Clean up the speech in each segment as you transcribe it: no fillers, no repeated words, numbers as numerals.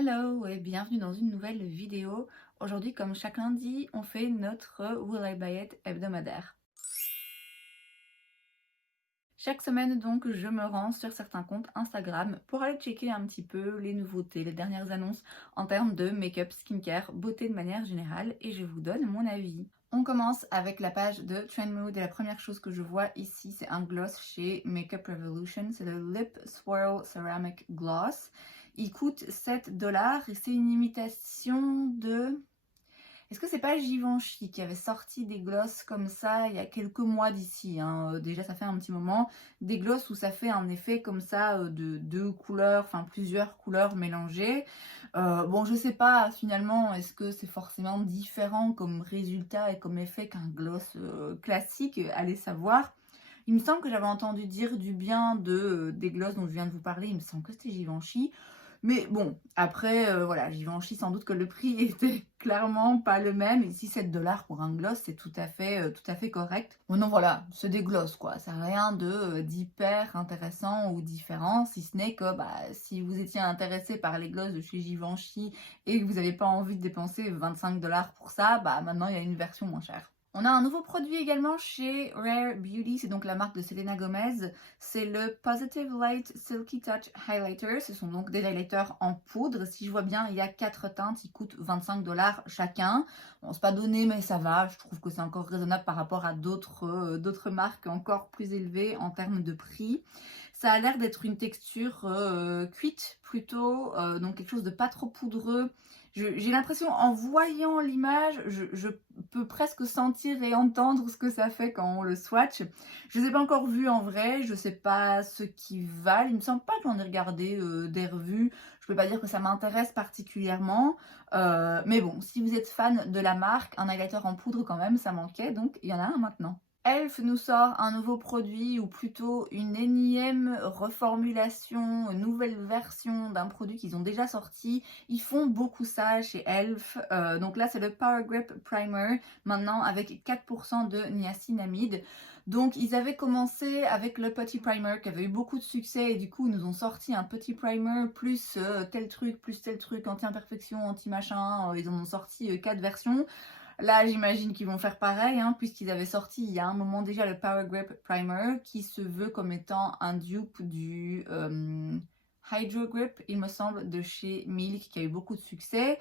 Hello et bienvenue dans une nouvelle vidéo. Aujourd'hui, comme chaque lundi, on fait notre Will I Buy It hebdomadaire. Chaque semaine, donc, je me rends sur certains comptes Instagram pour aller checker un petit peu les nouveautés, les dernières annonces en termes de make-up, skincare, beauté de manière générale et je vous donne mon avis. On commence avec la page de Trendmood et la première chose que je vois ici, c'est un gloss chez Makeup Revolution. C'est le Lip Swirl Ceramic Gloss. Il coûte 7 $ et c'est une imitation de... Est-ce que c'est pas Givenchy qui avait sorti des glosses comme ça il y a quelques mois d'ici, hein, déjà ça fait un petit moment, des glosses où ça fait un effet comme ça de deux couleurs, enfin plusieurs couleurs mélangées. Bon, je sais pas finalement, est-ce que c'est forcément différent comme résultat et comme effet qu'un gloss classique, allez savoir. Il me semble que j'avais entendu dire du bien des glosses dont je viens de vous parler, il me semble que c'était Givenchy. Mais bon, après, voilà, Givenchy, sans doute que le prix était clairement pas le même. Ici, 7 $ pour un gloss, c'est tout à fait correct. Bon, non, voilà, c'est des glosses, quoi. Ça n'a rien d'hyper intéressant ou différent, si ce n'est que bah, si vous étiez intéressé par les glosses de chez Givenchy et que vous n'avez pas envie de dépenser 25 $ pour ça, bah maintenant, il y a une version moins chère. On a un nouveau produit également chez Rare Beauty, c'est donc la marque de Selena Gomez. C'est le Positive Light Silky Touch Highlighter. Ce sont donc des highlighters en poudre. Si je vois bien, il y a 4 teintes, ils coûtent 25 $ chacun. Bon, c'est pas donné, mais ça va. Je trouve que c'est encore raisonnable par rapport à d'autres marques encore plus élevées en termes de prix. Ça a l'air d'être une texture cuite plutôt, donc quelque chose de pas trop poudreux. J'ai l'impression, en voyant l'image, je peux presque sentir et entendre ce que ça fait quand on le swatch. Je ne les ai pas encore vus en vrai, je ne sais pas ce qu'ils valent. Il me semble pas que j'en ai regardé des revues. Je peux pas dire que ça m'intéresse particulièrement. Mais bon, si vous êtes fan de la marque, un highlighter en poudre quand même, ça manquait. Donc il y en a un maintenant. Elf nous sort un nouveau produit ou plutôt une énième reformulation, une nouvelle version d'un produit qu'ils ont déjà sorti. Ils font beaucoup ça chez Elf. Donc là, c'est le Power Grip Primer, maintenant avec 4% de niacinamide. Donc ils avaient commencé avec le petit primer qui avait eu beaucoup de succès et du coup ils nous ont sorti un petit primer plus tel truc, anti-imperfection, anti-machin. Ils en ont sorti 4 versions. Là, j'imagine qu'ils vont faire pareil, hein, puisqu'ils avaient sorti il y a un moment déjà le Power Grip Primer, qui se veut comme étant un dupe du Hydro Grip, il me semble, de chez Milk, qui a eu beaucoup de succès.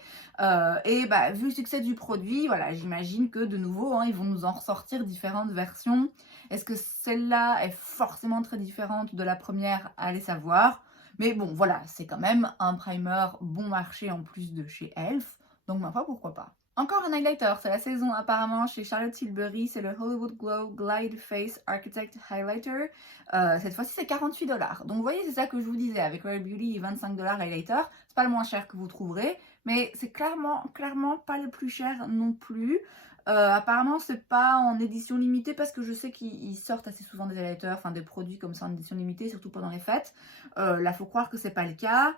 Et bah, vu le succès du produit, voilà, j'imagine que de nouveau, hein, ils vont nous en ressortir différentes versions. Est-ce que celle-là est forcément très différente de la première? Allez savoir. Mais bon, voilà, c'est quand même un primer bon marché en plus de chez Elf. Donc, ma foi, pourquoi pas. Encore un highlighter, c'est la saison apparemment chez Charlotte Tilbury, c'est le Hollywood Glow Glide Face Architect Highlighter. Cette fois-ci c'est 48 $. Donc vous voyez, c'est ça que je vous disais, avec Rare Beauty 25 $ highlighter, c'est pas le moins cher que vous trouverez, mais c'est clairement pas le plus cher non plus. Apparemment c'est pas en édition limitée parce que je sais qu'ils sortent assez souvent des highlighters, enfin des produits comme ça en édition limitée, surtout pendant les fêtes. Là faut croire que c'est pas le cas.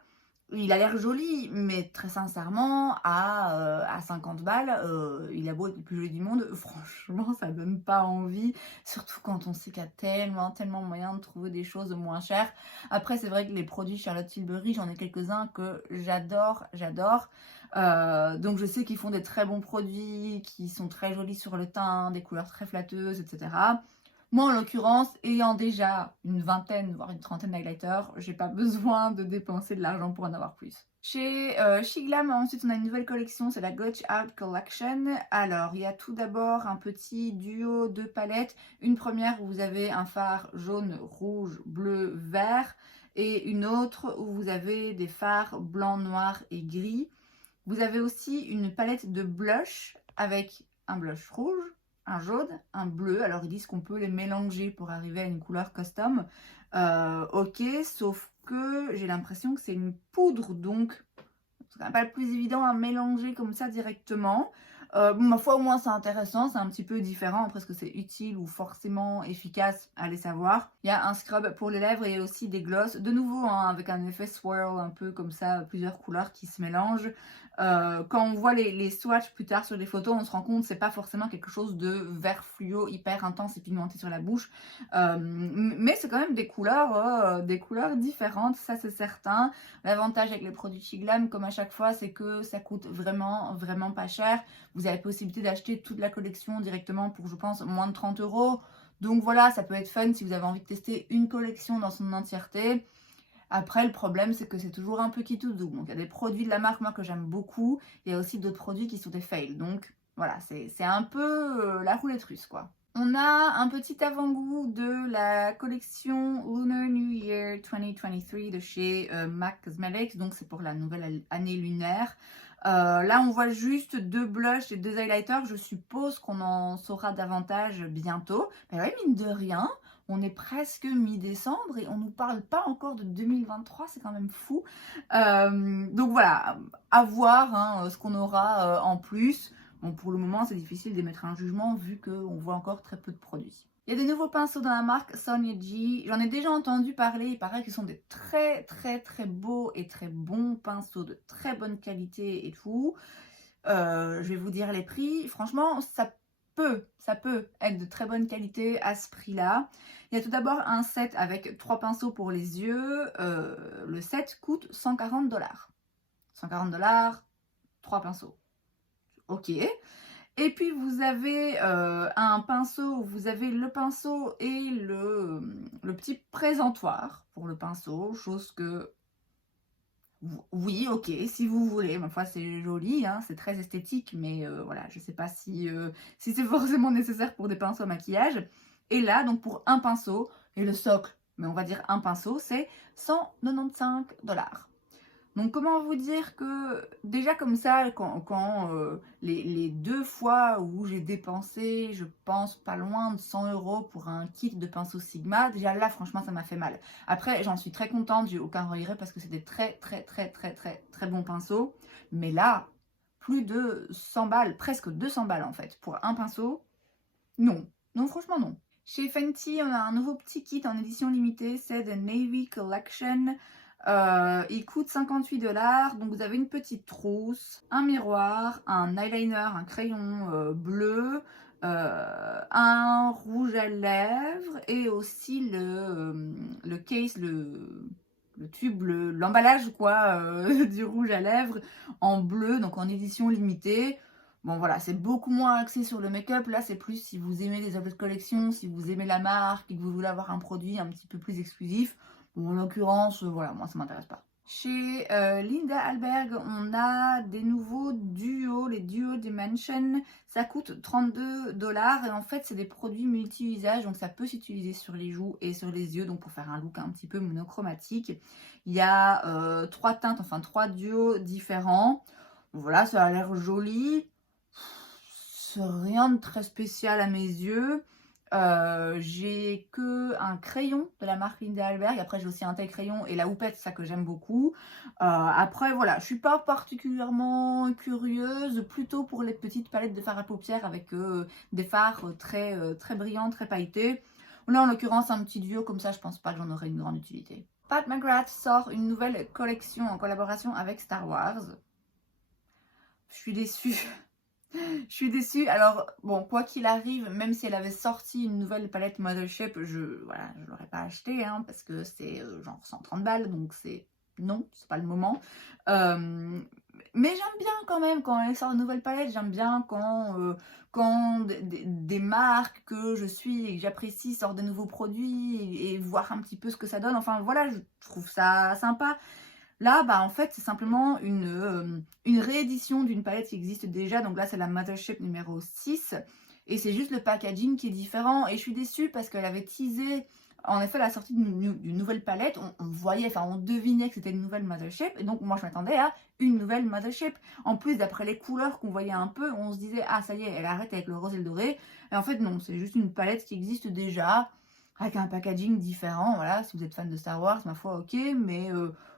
Il a l'air joli, mais très sincèrement, à 50 balles, il a beau être le plus joli du monde, franchement, ça donne pas envie. Surtout quand on sait qu'il y a tellement moyen de trouver des choses moins chères. Après, c'est vrai que les produits Charlotte Tilbury, j'en ai quelques-uns que j'adore. Donc je sais qu'ils font des très bons produits, qui sont très jolis sur le teint, des couleurs très flatteuses, etc. Moi, en l'occurrence, ayant déjà une vingtaine, voire une trentaine d'highlighters, j'ai pas besoin de dépenser de l'argent pour en avoir plus. Chez Shiglam, ensuite, on a une nouvelle collection, c'est la Glitch Out Collection. Alors, il y a tout d'abord un petit duo de palettes. Une première où vous avez un fard jaune, rouge, bleu, vert. Et une autre où vous avez des fards blanc, noir et gris. Vous avez aussi une palette de blush avec un blush rouge, un jaune, un bleu. Alors ils disent qu'on peut les mélanger pour arriver à une couleur custom. Ok, sauf que j'ai l'impression que c'est une poudre, donc ce n'est pas le plus évident à mélanger comme ça directement. Bon, ma foi, au moins, c'est intéressant, c'est un petit peu différent. Après, est-ce que c'est utile ou forcément efficace? Allez savoir. Il y a un scrub pour les lèvres et aussi des glosses. De nouveau, hein, avec un effet swirl, un peu comme ça, plusieurs couleurs qui se mélangent. Quand on voit les swatchs plus tard sur les photos, on se rend compte que c'est pas forcément quelque chose de vert fluo hyper intense et pigmenté sur la bouche. Mais c'est quand même des couleurs différentes, ça c'est certain. L'avantage avec les produits chez Glam, comme à chaque fois, c'est que ça coûte vraiment, vraiment pas cher. Vous avez la possibilité d'acheter toute la collection directement pour, je pense, moins de 30 euros. Donc voilà, ça peut être fun si vous avez envie de tester une collection dans son entièreté. Après, le problème, c'est que c'est toujours un peu qui tout double. Donc, il y a des produits de la marque, moi, que j'aime beaucoup. Il y a aussi d'autres produits qui sont des fails. Donc, voilà, c'est un peu la roulette russe, quoi. On a un petit avant-goût de la collection Lunar New Year 2023 de chez MAC Cosmetics. Donc, c'est pour la nouvelle année lunaire. Là, on voit juste 2 blushs et 2 highlighters. Je suppose qu'on en saura davantage bientôt. Mais ouais, mine de rien, on est presque mi-décembre et on ne nous parle pas encore de 2023, c'est quand même fou. Donc voilà, à voir hein, ce qu'on aura en plus. Bon, pour le moment, c'est difficile d'émettre un jugement vu qu'on voit encore très peu de produits. Il y a des nouveaux pinceaux dans la marque Sonia G. J'en ai déjà entendu parler. Il paraît qu'ils sont des très très très beaux et très bons pinceaux de très bonne qualité et tout. Je vais vous dire les prix. Franchement, ça peut être de très bonne qualité à ce prix-là. Il y a tout d'abord un set avec 3 pinceaux pour les yeux. Le set coûte 140 $. 140 $, 3 pinceaux. Ok. Et puis vous avez un pinceau, vous avez le pinceau et le petit présentoir pour le pinceau, chose que oui, ok, si vous voulez, ma foi c'est joli, hein, c'est très esthétique, mais voilà, je sais pas si c'est forcément nécessaire pour des pinceaux à maquillage. Et là, donc pour un pinceau, et le socle, mais on va dire un pinceau, c'est 195 $. Donc comment vous dire que déjà comme ça, quand les 2 fois où j'ai dépensé, je pense pas loin de 100 € pour un kit de pinceau Sigma, déjà là franchement ça m'a fait mal. Après j'en suis très contente, j'ai aucun regret parce que c'est des très très très très très très bons pinceaux. Mais là, plus de 100 balles, presque 200 balles en fait, pour un pinceau, non. Non franchement non. Chez Fenty, on a un nouveau petit kit en édition limitée, c'est The Navy Collection. Il coûte 58 $. Donc vous avez une petite trousse, un miroir, un eyeliner, un crayon bleu, un rouge à lèvres et aussi le case, le tube, l'emballage quoi, du rouge à lèvres en bleu, donc en édition limitée. Bon voilà, c'est beaucoup moins axé sur le make-up. Là, c'est plus si vous aimez les objets de collection, si vous aimez la marque et que vous voulez avoir un produit un petit peu plus exclusif. Bon, en l'occurrence, voilà, moi, ça m'intéresse pas. Chez Linda Alberg, on a des nouveaux duos, les Duo Dimension. Ça coûte 32 $ et en fait, c'est des produits multi-usages, donc ça peut s'utiliser sur les joues et sur les yeux, donc pour faire un look un petit peu monochromatique. Il y a 3 teintes, enfin 3 duos différents. Voilà, ça a l'air joli. C'est rien de très spécial à mes yeux. J'ai que un crayon de la marque Linda Alberg. Après, j'ai aussi un taille crayon et la houppette, ça que j'aime beaucoup. Après, voilà, je suis pas particulièrement curieuse, plutôt pour les petites palettes de fard à paupières avec des fards très brillants, très pailletés. Là, en l'occurrence, un petit duo comme ça, je pense pas que j'en aurai une grande utilité. Pat McGrath sort une nouvelle collection en collaboration avec Star Wars. Je suis déçue. Je suis déçue. Alors, bon, quoi qu'il arrive, même si elle avait sorti une nouvelle palette Mothership, je l'aurais pas acheté, hein, parce que c'est genre 130 balles, donc c'est... Non, c'est pas le moment. Mais j'aime bien quand même quand elle sort de nouvelles palettes, j'aime bien quand des marques que je suis et que j'apprécie sortent des nouveaux produits et voir un petit peu ce que ça donne. Enfin, voilà, je trouve ça sympa. Là, bah, en fait, c'est simplement une réédition d'une palette qui existe déjà. Donc là, c'est la Mothership numéro 6. Et c'est juste le packaging qui est différent. Et je suis déçue parce qu'elle avait teasé, en effet, la sortie d'une nouvelle palette. On voyait, enfin, on devinait que c'était une nouvelle Mothership. Et donc, moi, je m'attendais à une nouvelle Mothership. En plus, d'après les couleurs qu'on voyait un peu, on se disait, ah, ça y est, elle arrête avec le rose et le doré. Et en fait, non, c'est juste une palette qui existe déjà. avec un packaging différent. Voilà, si vous êtes fan de Star Wars, ma foi, ok, mais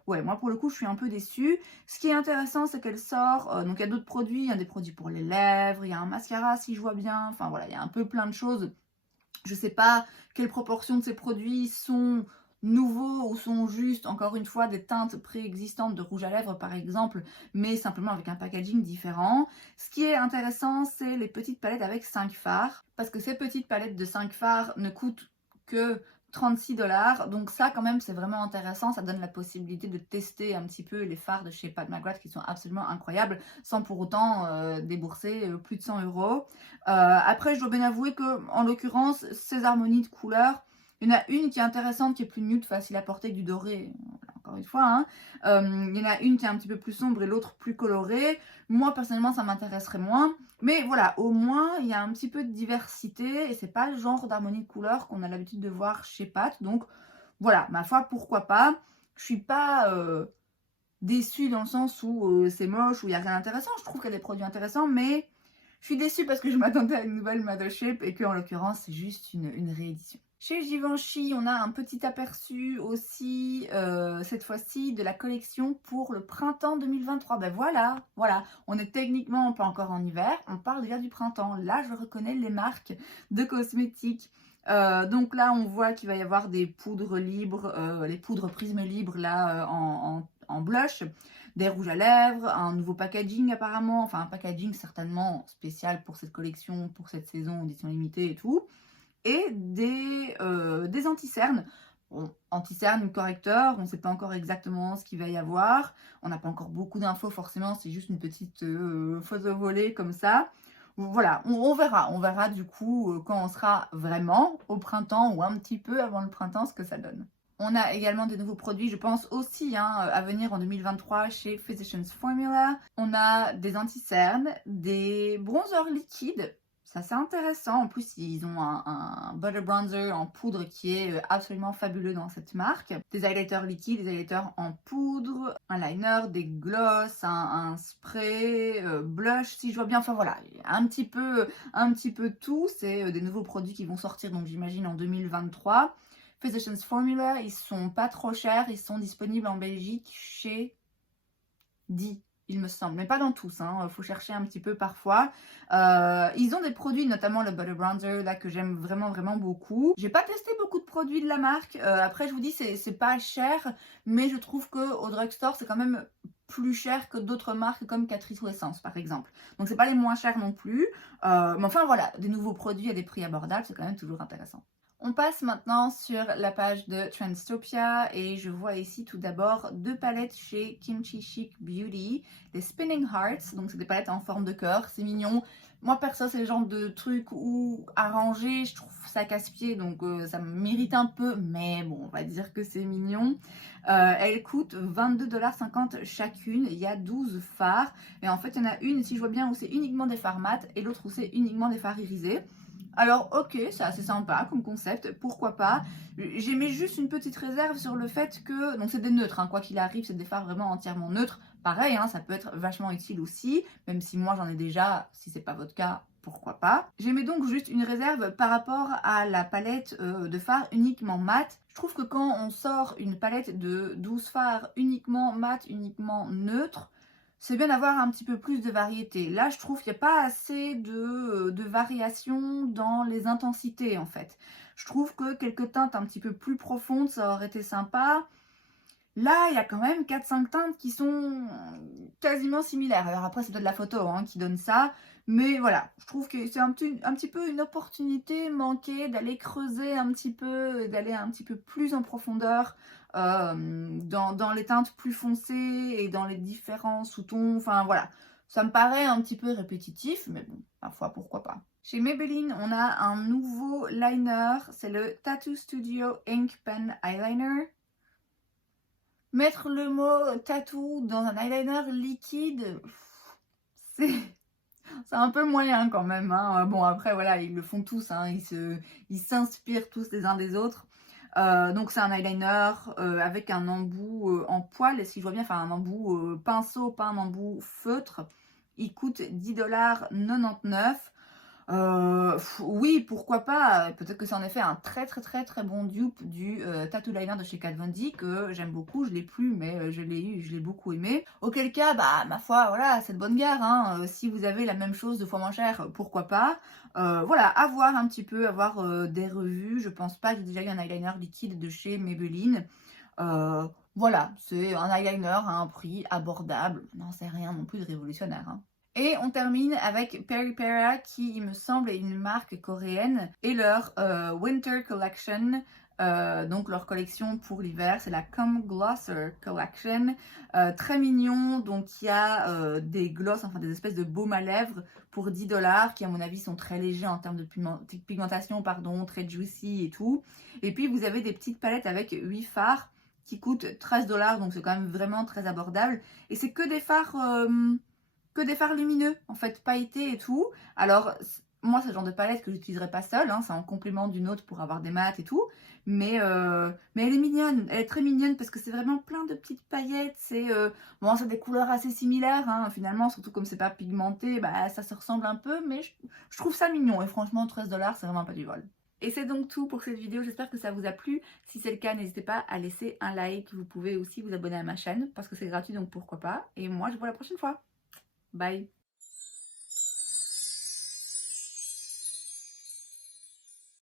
ouais, moi pour le coup, je suis un peu déçue. Ce qui est intéressant, c'est qu'elle sort, donc il y a d'autres produits, il y a des produits pour les lèvres, il y a un mascara si je vois bien, enfin voilà, il y a un peu plein de choses. Je sais pas quelle proportion de ces produits sont nouveaux ou sont juste, encore une fois, des teintes préexistantes de rouge à lèvres par exemple, mais simplement avec un packaging différent. Ce qui est intéressant, c'est les petites palettes avec 5 fards, parce que ces petites palettes de 5 fards ne coûtent que 36 $. Donc ça quand même c'est vraiment intéressant, ça donne la possibilité de tester un petit peu les fards de chez Pat McGrath qui sont absolument incroyables sans pour autant débourser plus de 100 €. Après je dois bien avouer que en l'occurrence ces harmonies de couleurs, il y en a une qui est intéressante, qui est plus nude, facile à porter, du doré, encore une fois, hein. Il y en a une qui est un petit peu plus sombre et l'autre plus colorée. Moi personnellement ça m'intéresserait moins. Mais voilà, au moins, il y a un petit peu de diversité et c'est pas le genre d'harmonie de couleurs qu'on a l'habitude de voir chez Pat. Donc voilà, ma foi, pourquoi pas. Je suis pas déçue dans le sens où c'est moche, où il n'y a rien d'intéressant. Je trouve qu'il y a des produits intéressants, mais je suis déçue parce que je m'attendais à une nouvelle Mothership et que en l'occurrence, c'est juste une réédition. Chez Givenchy, on a un petit aperçu aussi, cette fois-ci, de la collection pour le printemps 2023. Ben voilà, on est techniquement pas encore en hiver, on parle déjà du printemps. Là, je reconnais les marques de cosmétiques. Donc là, on voit qu'il va y avoir des poudres libres, les poudres prismes libres là en blush, des rouges à lèvres, un nouveau packaging apparemment, enfin un packaging certainement spécial pour cette collection, pour cette saison, édition limitée et tout. Et des anti-cernes. Bon, anti-cernes, correcteur, on ne sait pas encore exactement ce qu'il va y avoir. On n'a pas encore beaucoup d'infos forcément, c'est juste une petite photo volée comme ça. Voilà, on verra du coup quand on sera vraiment au printemps ou un petit peu avant le printemps ce que ça donne. On a également des nouveaux produits, je pense aussi, hein, à venir en 2023 chez Physicians Formula. On a des anti-cernes, des bronzers liquides. Ça c'est intéressant, en plus ils ont un butter bronzer en poudre qui est absolument fabuleux dans cette marque. Des highlighters liquides, des highlighters en poudre, un liner, des gloss, un spray, blush si je vois bien, enfin voilà, un petit peu tout, c'est des nouveaux produits qui vont sortir donc j'imagine en 2023. Physicians Formula, ils sont pas trop chers, ils sont disponibles en Belgique chez Di, il me semble, mais pas dans tous, hein. Faut chercher un petit peu parfois. Ils ont des produits, notamment le Butter Bronzer, là, que j'aime vraiment beaucoup. J'ai pas testé beaucoup de produits de la marque. Après, je vous dis, c'est pas cher, mais je trouve qu'au drugstore, c'est quand même plus cher que d'autres marques comme Catrice ou Essence, par exemple. Donc, c'est pas les moins chers non plus. Mais enfin, voilà, des nouveaux produits à des prix abordables, c'est quand même toujours intéressant. On passe maintenant sur la page de Trendstopia et je vois ici tout d'abord 2 palettes chez Kimchi Chic Beauty, les Spinning Hearts, donc c'est des palettes en forme de cœur, c'est mignon. Moi perso c'est le genre de truc où à ranger, je trouve ça casse-pied donc ça me mérite un peu, mais bon on va dire que c'est mignon. Elles coûtent 22,50 $ chacune, il y a 12 fards et en fait il y en a une, si je vois bien, où c'est uniquement des fards mat et l'autre où c'est uniquement des fards irisés. Alors ok, c'est assez sympa comme concept, pourquoi pas. J'ai juste une petite réserve sur le fait que, donc c'est des neutres, hein, quoi qu'il arrive, c'est des fards vraiment entièrement neutres. Pareil, hein, ça peut être vachement utile aussi, même si moi j'en ai déjà, si c'est pas votre cas, pourquoi pas. J'émets donc juste une réserve par rapport à la palette de fards uniquement mat. Je trouve que quand on sort une palette de 12 fards uniquement mat, uniquement neutre, c'est bien d'avoir un petit peu plus de variété. Là, je trouve qu'il n'y a pas assez de variation dans les intensités, en fait. Je trouve que quelques teintes un petit peu plus profondes, ça aurait été sympa. Là, il y a quand même 4-5 teintes qui sont quasiment similaires. Alors après, c'est peut-être la photo hein, qui donne ça. Mais voilà, je trouve que c'est un petit peu une opportunité manquée d'aller creuser un petit peu, d'aller un petit peu plus en profondeur dans les teintes plus foncées et dans les différents sous-tons. Enfin voilà, ça me paraît un petit peu répétitif, mais bon, parfois pourquoi pas. Chez Maybelline, on a un nouveau liner, c'est le Tattoo Studio Ink Pen Eyeliner. Mettre le mot tattoo dans un eyeliner liquide, c'est un peu moyen quand même, hein. Bon après voilà, ils le font tous, hein. Ils s'inspirent tous les uns des autres. Donc c'est un eyeliner avec un embout en poil, et si je vois bien, enfin un embout pinceau, pas un embout feutre. Il coûte 10,99 $. Oui, pourquoi pas, peut-être que c'est en effet un très bon dupe du, Tattoo Liner de chez Kat Von D que j'aime beaucoup. Je l'ai plus, mais je l'ai beaucoup aimé. Auquel cas, bah, ma foi, voilà, c'est de bonne guerre, hein, si vous avez la même chose 2 fois moins cher, pourquoi pas? Voilà, à voir un petit peu, à voir, des revues. Je pense pas que j'ai déjà eu un eyeliner liquide de chez Maybelline. Heu, voilà, c'est un eyeliner à un prix abordable. Non, c'est rien non plus de révolutionnaire, hein. Et on termine avec Peripera qui, il me semble, est une marque coréenne et leur Winter Collection, donc leur collection pour l'hiver, c'est la Come Glosser Collection. Très mignon, donc il y a des glosses, enfin des espèces de baumes à lèvres pour 10 $ qui à mon avis sont très légers en termes de pigmentation, pardon, très juicy et tout. Et puis vous avez des petites palettes avec 8 fards qui coûtent 13 $, donc c'est quand même vraiment très abordable. Et c'est que des fards lumineux, en fait, pailletés et tout. Alors, moi, c'est le genre de palette que j'utiliserai pas seule, hein, c'est en complément d'une autre pour avoir des mats et tout. Mais elle est mignonne, elle est très mignonne parce que c'est vraiment plein de petites paillettes. Bon, c'est des couleurs assez similaires, hein, finalement, surtout comme c'est pas pigmenté, bah, ça se ressemble un peu, mais je trouve ça mignon. Et franchement, 13 $, c'est vraiment pas du vol. Et c'est donc tout pour cette vidéo, j'espère que ça vous a plu. Si c'est le cas, n'hésitez pas à laisser un like. Vous pouvez aussi vous abonner à ma chaîne parce que c'est gratuit, donc pourquoi pas. Et moi, je vous vois la prochaine fois. Bye.